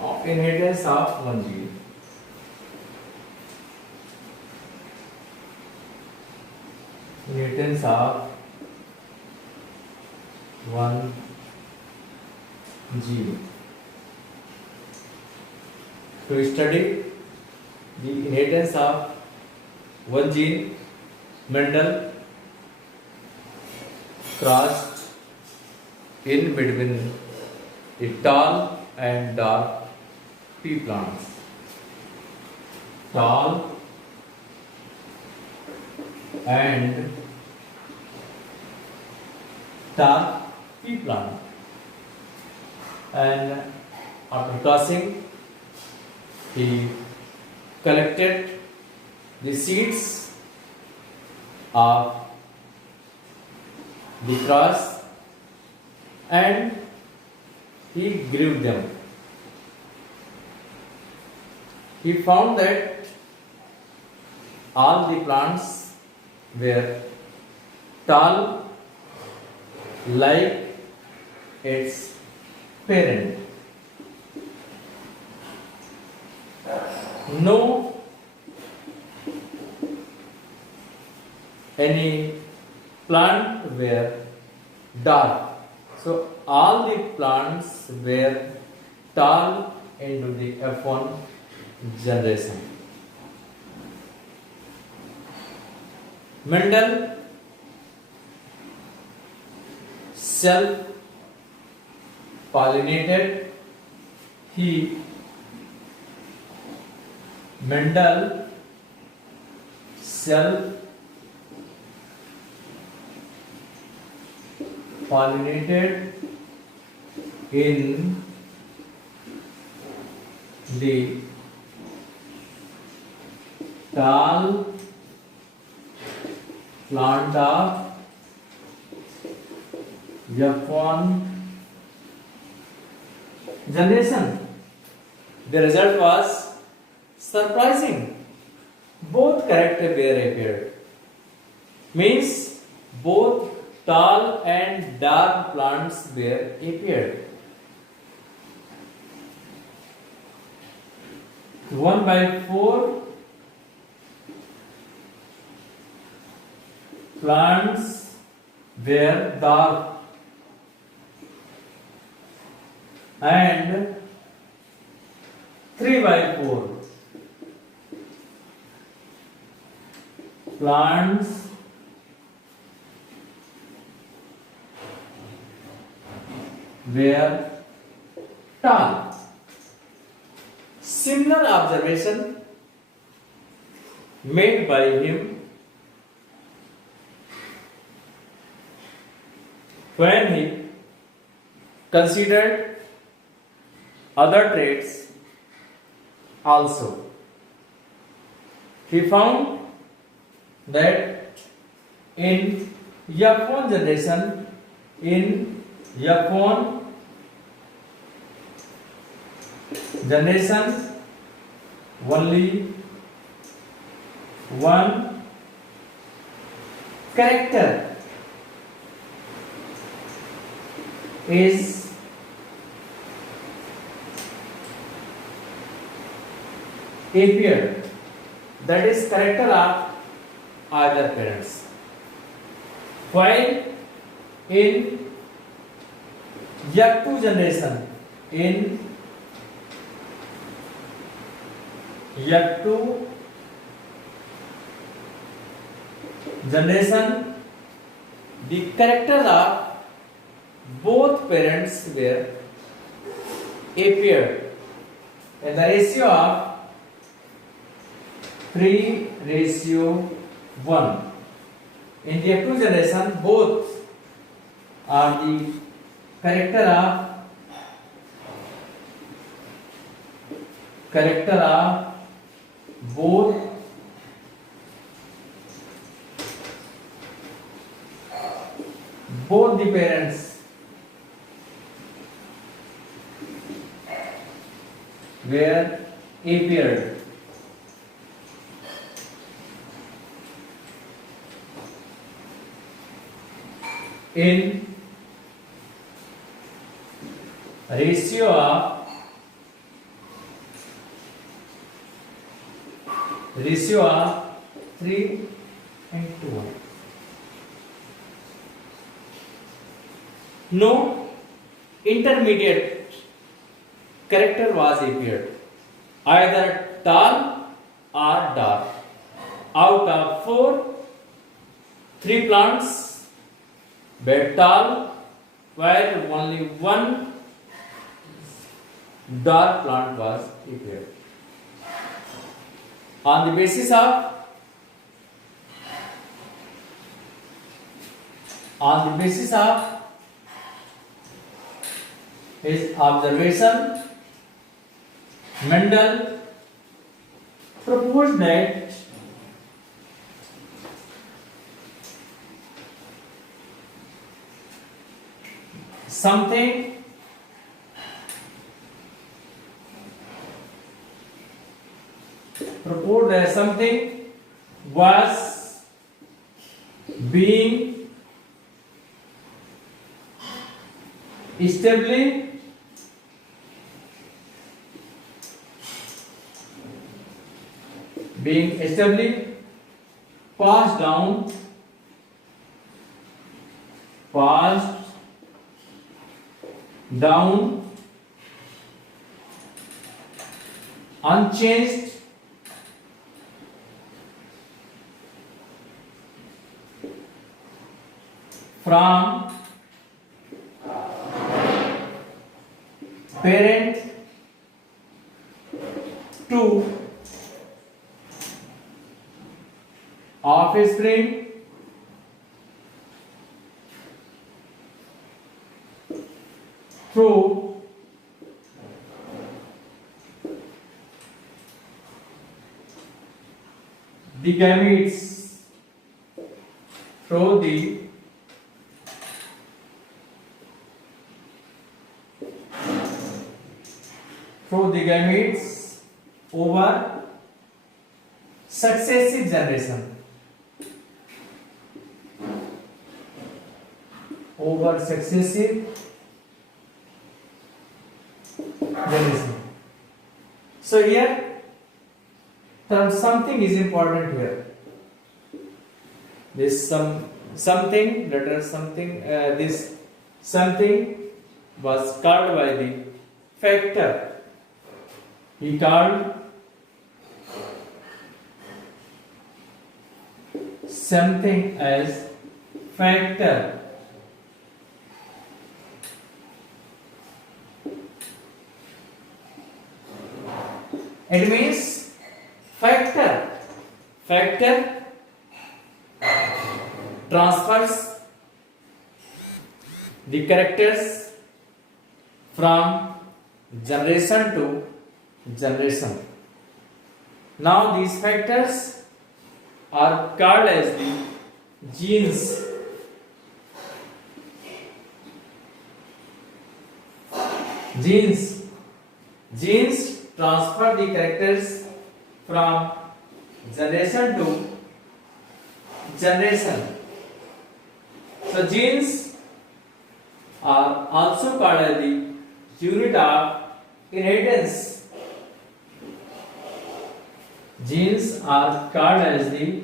of inheritance of one gene. Inheritance of one gene. To study the inheritance of one gene, Mendel crossed in between the tall and dark pea plants. Tall and dark pea plant. And after crossing, he collected the seeds of the cross and he grew them. He found that all the plants were tall like its parent. No any plant were dark. So all the plants were tall into the F1 generation. Mendel self pollinated. Mendel self pollinated in the tall plant of F1 generation. The result was surprising. Both characters were appeared. Means both tall and dark plants were appeared. 1/4 plants were dark and 3/4 plants were tall. Similar observation made by him when he considered other traits also. He found that in F1 generation, only one character is appeared, that is character of either parents. While in F2 generation, the characters of both parents were appeared, and the ratio of 3:1. In the F2 generation, both are the character of both the parents were appeared. In ratio of ratio of 3 and 2. No intermediate character was appeared, either tall or dark. Out of 4, 3 plants were tall, while only 1 dark plant was appeared. On the basis of his observation, Mendel proposed that something was being established passed down unchanged from parent to offspring through the gametes over successive generation. So here term something is important here. This something this something was called by the factor. He called something as factor. It means factor transfers the characters from generation to generation. Now these factors are called as the genes. Genes transfer the characters from generation to generation. So genes are also called as the unit of inheritance. Genes are called as the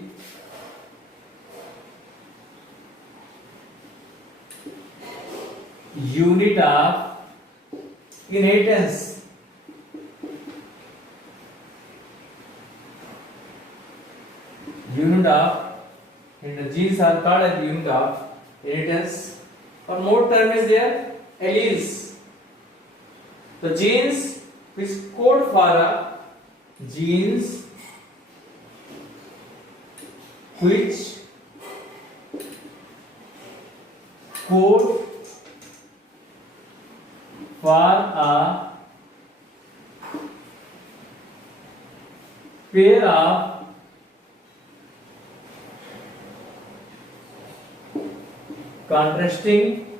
unit of inheritance. And the genes are called as the unit of inheritance. One more term is there, alleles. The genes which code for a genes which code for a pair of contrasting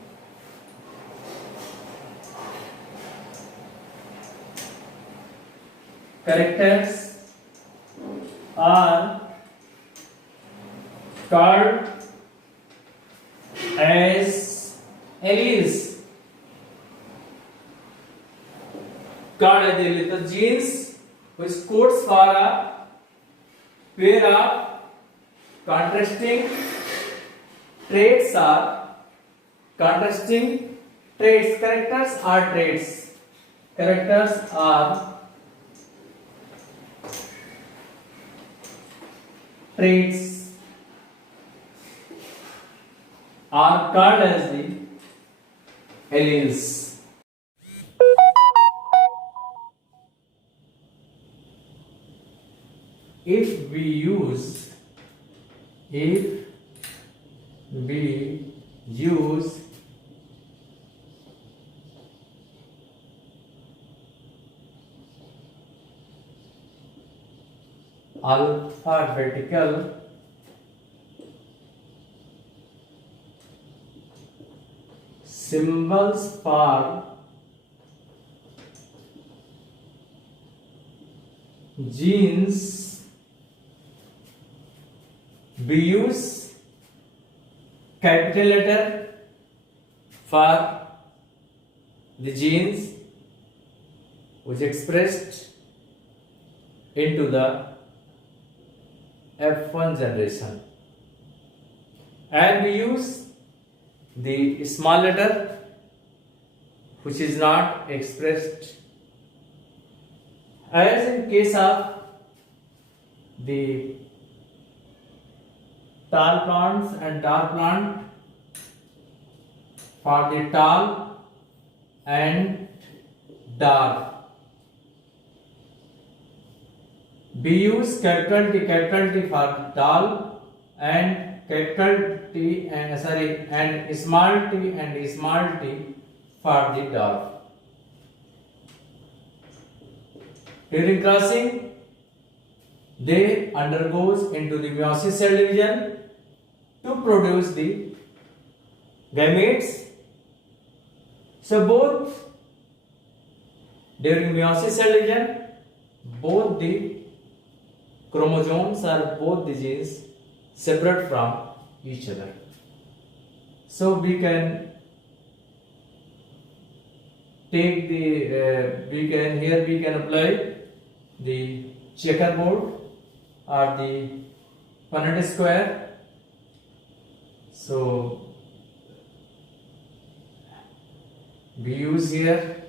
characters are called as alleles. The genes which codes for a pair of contrasting traits are contrasting traits. Characters are traits. Characters are traits are called as the alleles. If we use alphabetical symbols for genes, we use capital letter for the genes which expressed into the F1 generation, and we use the small letter which is not expressed, as in case of the tall plants and dark plant. For the tall and dark, we use capital T for tall and capital T and small t for the dark. During crossing, they undergoes into the meiosis cell division to produce the gametes. So both during meiosis cell division, both the chromosomes or both the genes separate from each other. So we can take the we can apply the checkerboard or the Punnett square. So we use here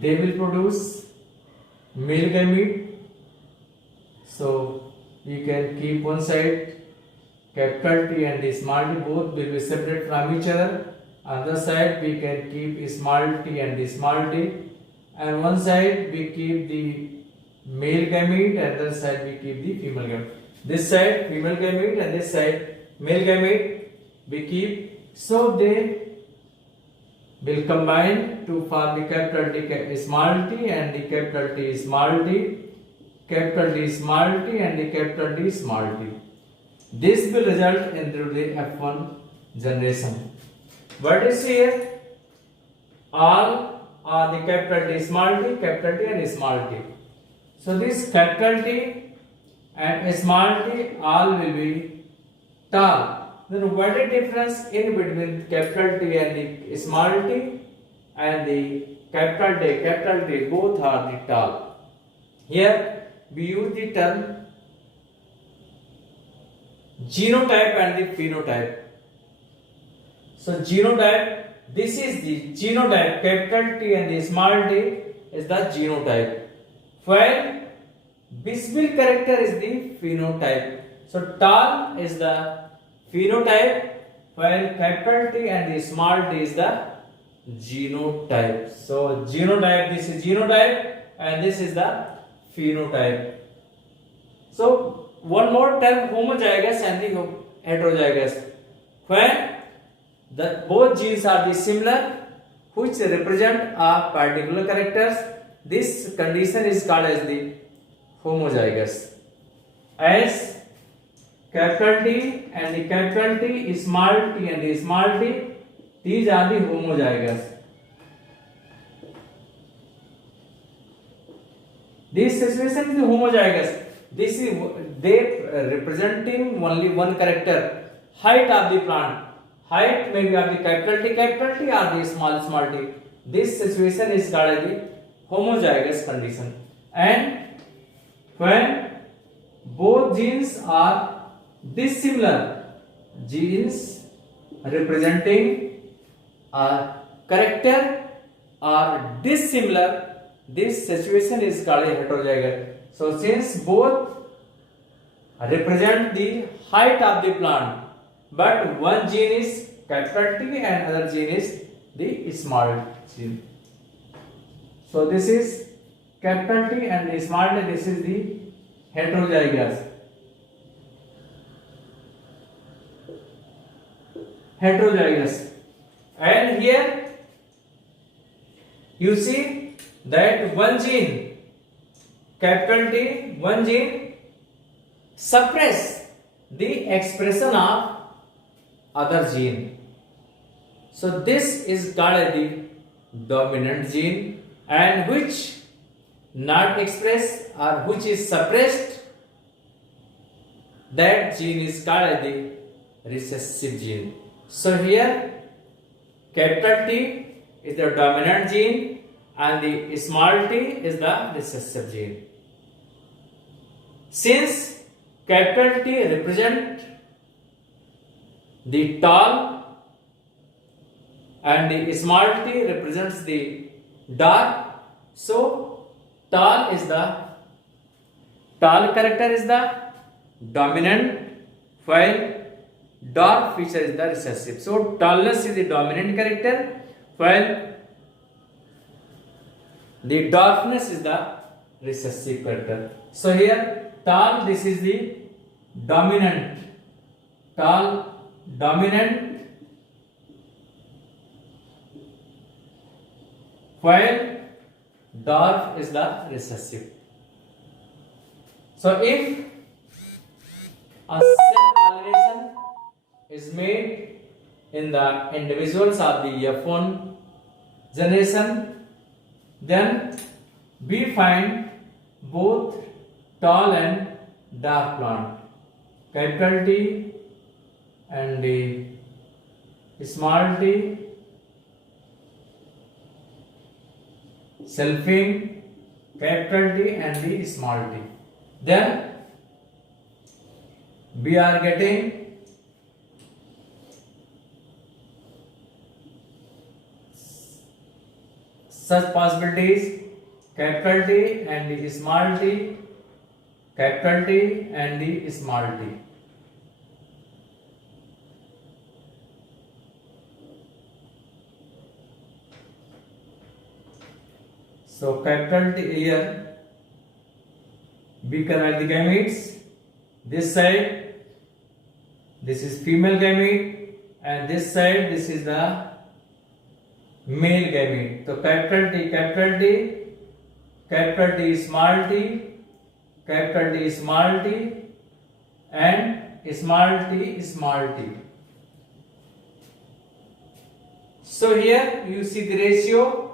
they will produce male gamete. So we can keep one side capital T and the small t, both will be separate from each other. Other side we can keep small t and the small t, and one side we keep the male gamete, and other side we keep the female gamete. This side female gamete and this side male gamete we keep. So they will combine to form the capital T small t and the capital T small t, capital T small t and the capital T small t. This will result into the F1 generation. What is here? All are the capital T small t, capital T and small t. So this capital T and small t all will be tall. Then what is the difference in between capital T and the small t and the capital T both are the tall. Here we use the term genotype and the phenotype. So genotype, this is the genotype, capital T and the small t is the genotype, while visible character is the phenotype. So tall is the phenotype, while capital T and the small t is the genotype. So genotype, this is genotype and this is the phenotype. So one more term, homozygous and the heterozygous, when the both genes are the similar which represent a particular characters. This condition is called as the homozygous. As capital T and the capital T, small t and the small t, these are the homozygous. This situation is homozygous. This is they representing only one character. Height of the plant. Height may be of the capital T or the small t. This situation is called the homozygous condition. And when both genes are dissimilar, genes representing a character are dissimilar, this situation is called a heterozygous. So since both represent the height of the plant, but one gene is capital T and other gene is the small gene. So this is capital T and the small t, this is the heterozygous. Heterozygous. And here you see that one gene, capital T, one gene suppress the expression of other gene. So this is called the dominant gene, and which not expressed or which is suppressed, that gene is called the recessive gene. So here capital T is the dominant gene and the small t is the recessive gene. Since capital T represent the tall and the small t represents the dark, so tall character is the dominant, while dark feature is the recessive. So tallness is the dominant character, while the darkness is the recessive character. So here tall, this is the dominant, tall dominant, while dark is the recessive. So if a cell toleration is made in the individuals of the F1 generation, then we find both tall and dark plant, capital T and the small t, selfing, capital T and the small t. Then we are getting such possibilities, capital T and the small t, capital T and the small t. So capital T here, we can write the gametes. This side, this is female gamete, and this side, this is the male gamete. So capital T, capital T, capital T, small t, capital T, small t, and small t, small t. So here you see the ratio.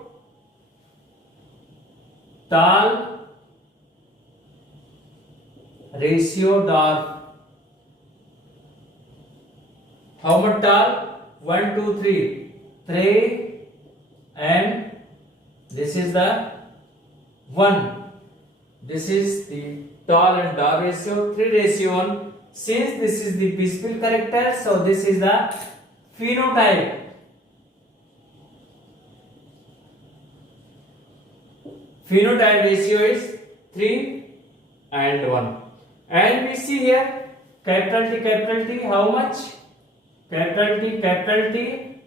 Tall ratio dark. How much tall? 1, 2, 3. 3 and this is the 1. This is the tall and dark ratio. 3 ratio 1. Since this is the visible character, so this is the phenotype. Phenotype ratio is 3 and 1. And we see here capital T, how much? Capital T.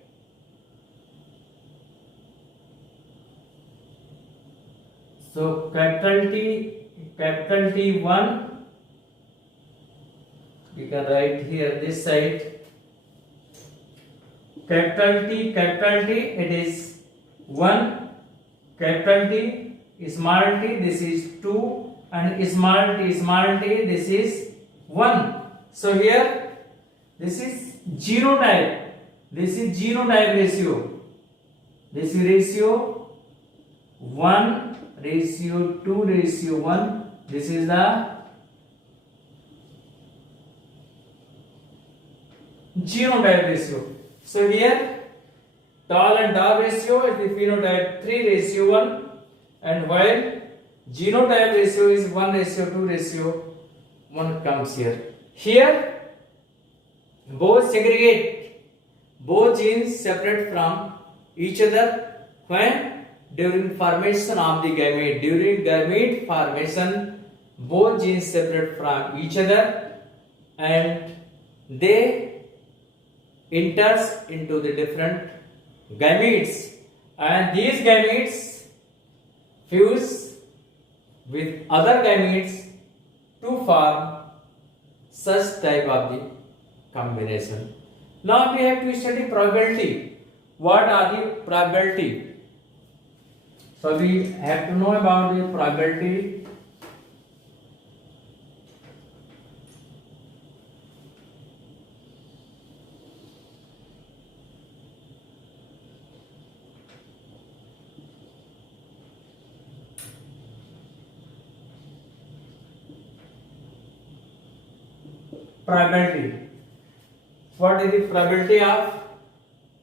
So capital T 1. We can write here this side. Capital T, it is 1. Capital T, small t, this is 2, and small t, this is 1. So here this is genotype. This is genotype ratio. This is ratio 1 ratio 2 ratio 1. This is the genotype ratio. So here tall and dark ratio is the phenotype 3 ratio 1, and while genotype ratio is 1 ratio 2 ratio 1 comes here. Here both segregate, both genes separate from each other when during formation of the gamete. During gamete formation, both genes separate from each other and they enters into the different gametes, and these gametes fuse with other gametes to form such type of the combination. Now we have to study probability. What are the probability? So we have to know about the probability. Probability. What is the probability of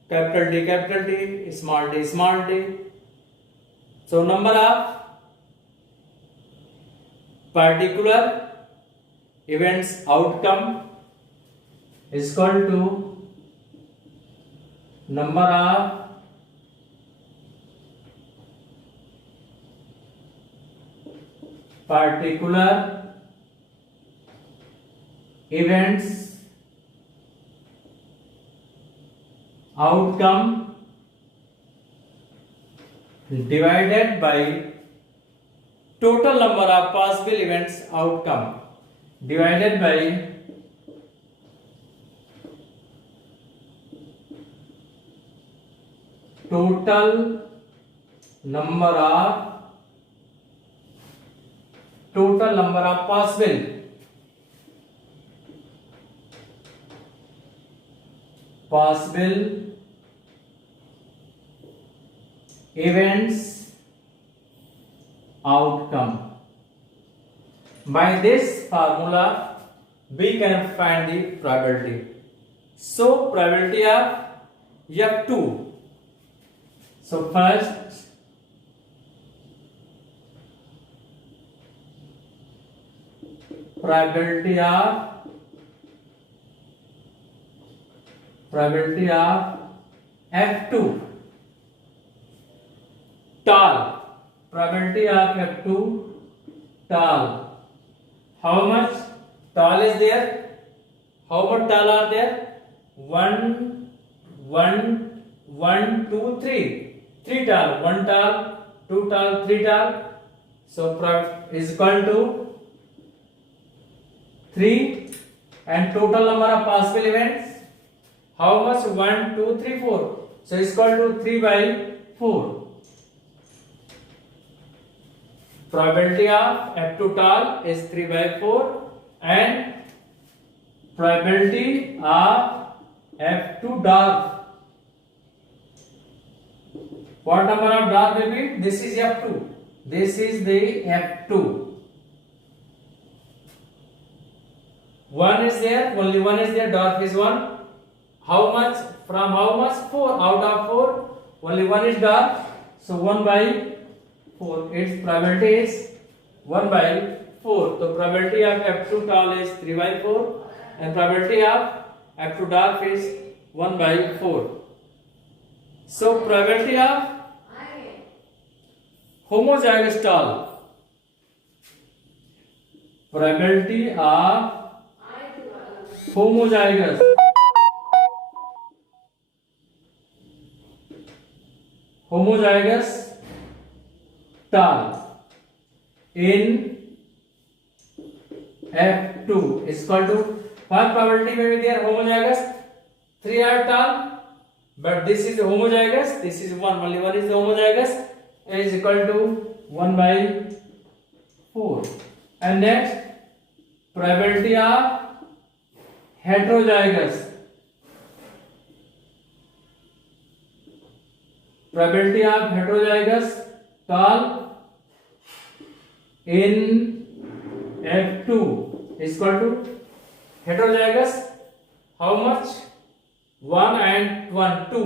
capital D, small d, small d? So number of particular events outcome is equal to number of particular events outcome divided by total number of possible events outcome divided by total number of possible events outcome. By this formula we can find the probability. So probability of F2. So first probability of F2 tall. Probability of F2 tall. How much tall is there? How much tall are there? 1, 2, 3. 3 tall. 1 tall, 2 tall, 3 tall. So is equal to 3, and total number of possible events. How much? 1, 2, 3, 4. So it's equal to 3 by 4. Probability of F2 tall is 3 by 4, and probability of F2 dark. What number of dark will be? This is F2. This is the F2. 1 is there, only 1 is there, dark is 1. How much? From how much? 4. Out of 4, only 1 is dark. So 1 by 4. Its probability is 1 by 4. So probability of F2 tall is 3 by 4, and probability of F2 dark is 1 by 4. So probability of homozygous tall. Probability of homozygous tall in F2 is equal to, what probability will be there? Homozygous 3 are tall, but this is homozygous, this is 1, only 1 is the homozygous, is equal to 1 by 4. And next, probability of heterozygous. Probability of heterozygous tall in F2 is equal to heterozygous how much 1 and 1 2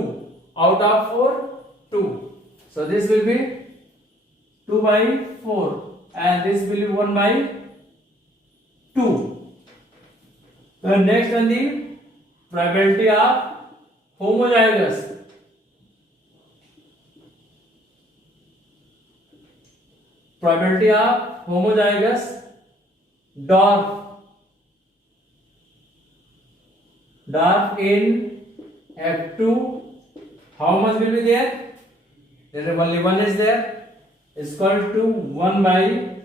out of 4 2, so this will be 2 by 4 and this will be 1 by 2. The next one, the probability of homozygous. Probability of homozygous dwarf in F2, how much will be there? There is only one is there, is equal to 1 by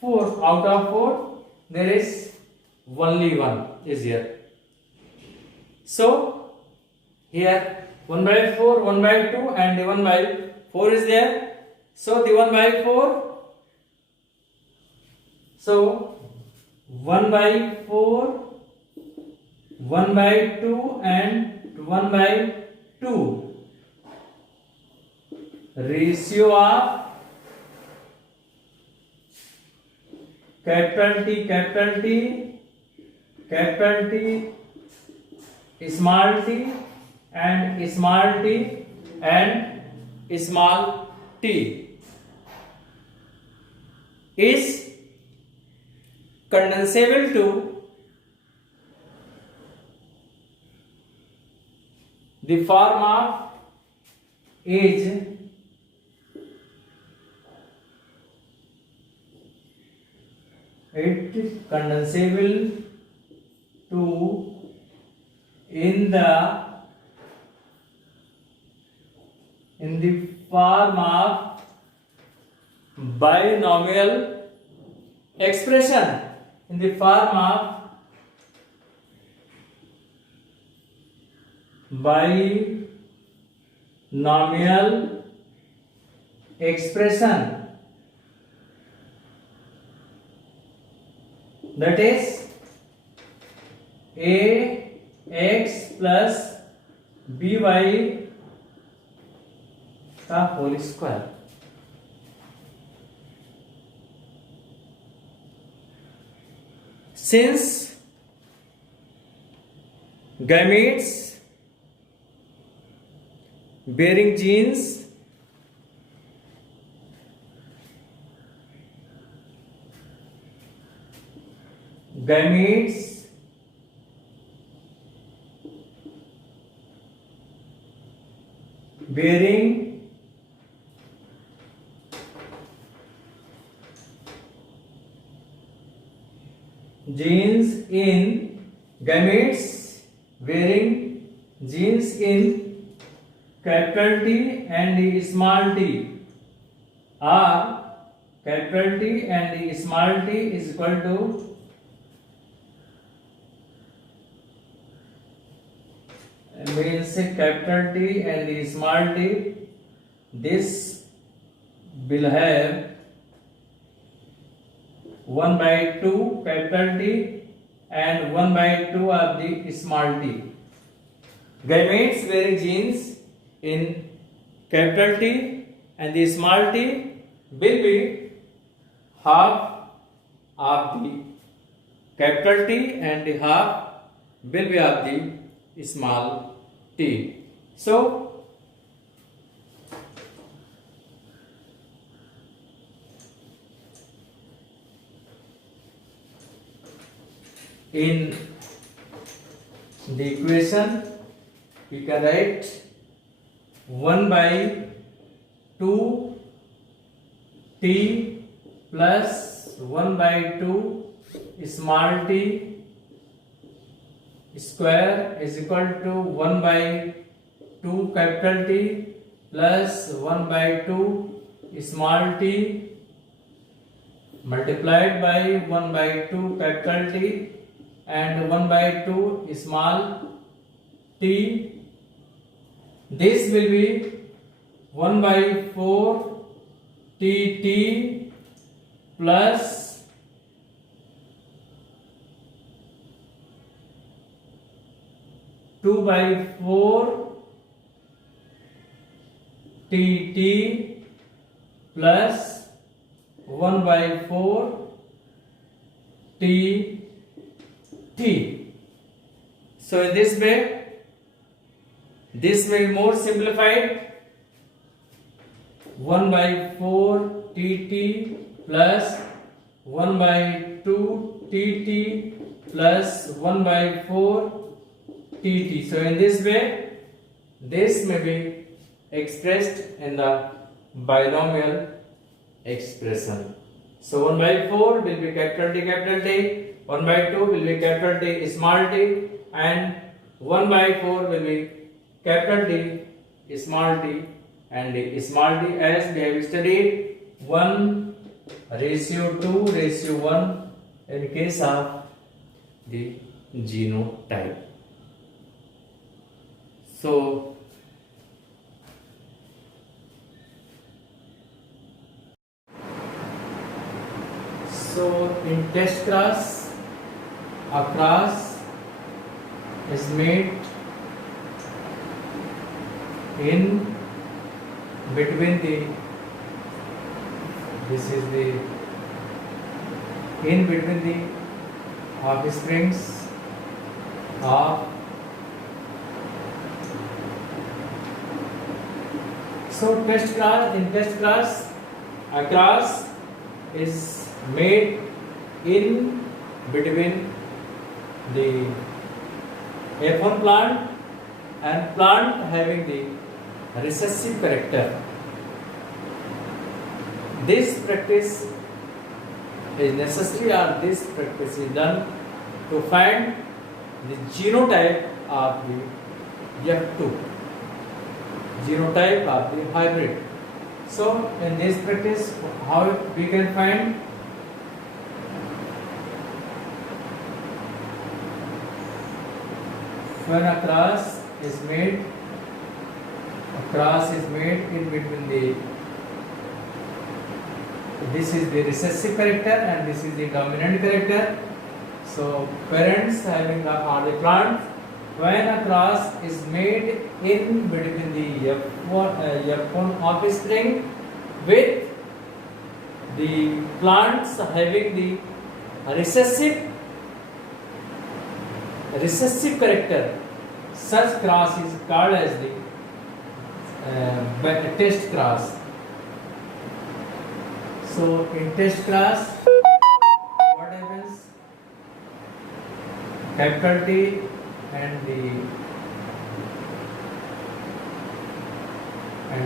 4 out of 4 there is only one is here. So here 1 by 4, 1 by 2 and the 1 by 4 is there. So the 1 by 4, so 1 by 4, 1 by 2 and 1 by 2, ratio of capital T, small t and small t and small t is condensable to the form of age it is condensable to in the form of binomial expression, in the form of binomial expression, that is ax plus by का whole square. Since gametes bearing genes bearing genes in gametes bearing genes in capital T and the small t are capital T and the small t is equal to means capital T and the small t, this will have 1 by 2 capital T and 1 by 2 of the small t. Gametes bearing genes in capital T and the small t will be half of the capital T and the half will be of the small t. So in the equation we can write 1 by 2 t plus 1 by 2 small t square is equal to 1 by 2 capital T plus 1 by 2 small t multiplied by 1 by 2 capital T and 1 by 2 small t. This will be 1 by 4 tt plus 2 by 4 tt plus 1 by 4 t t. So in this way, this will be more simplified. 1 by 4 tt plus 1 by 2 tt plus 1 by 4 tt. So in this way, this may be expressed in the binomial expression. So 1 by 4 will be capital T, 1 by 2 will be capital T small t, and 1 by 4 will be capital T small t and the small t, as we have studied 1:2:1 in case of the genotype. So in test class, a class is made in between the, this is the, in between the offsprings of, so test class, in test class, a class is made in between the F1 plant and plant having the recessive character. This practice is necessary, or this practice is done to find the genotype of the F2, genotype of the hybrid. So in this practice, how we can find? When a cross is made in between the, this is the recessive character and this is the dominant character. So parents having the, or the plant, when a cross is made in between the F1 offspring with the plants having the recessive character, such cross is called as the test cross. So in test class, what happens? Capital T and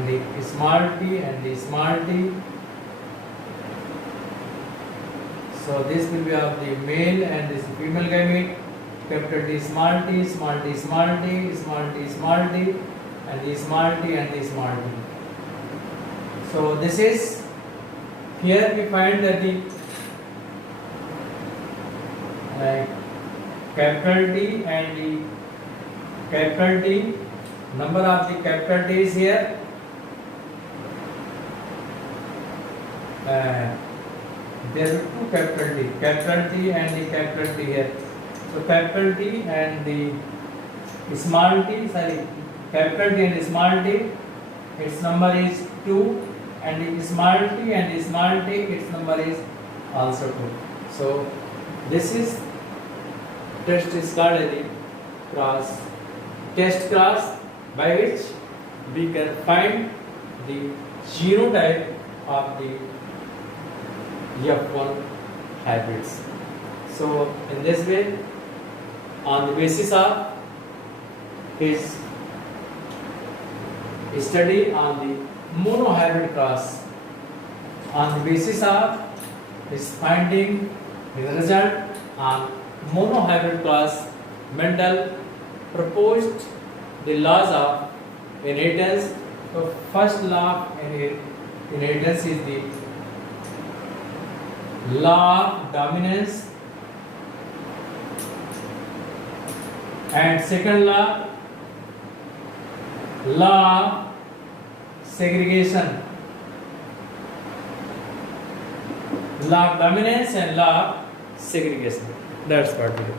the small t and the small t. So this will be of the male and this female gamete. Capital T small t, small t small t, small t small t, and the small t and the small t. So this is, here we find that the capital T and the capital T, number of the capital T is here. There are two capital T and the capital T here. So capital T and the small t, capital T and the small t, its number is 2, and the small t and the small t, its number is also 2. So this is test is called as the cross, test cross, by which we can find the genotype of the F1 hybrids. So in this way, on the basis of his study on the monohybrid cross, on the basis of his finding his result on monohybrid cross, Mendel proposed the laws of inheritance. So first law of inheritance is the law of dominance, and second law of segregation. Law of dominance and law of segregation. That's what we do.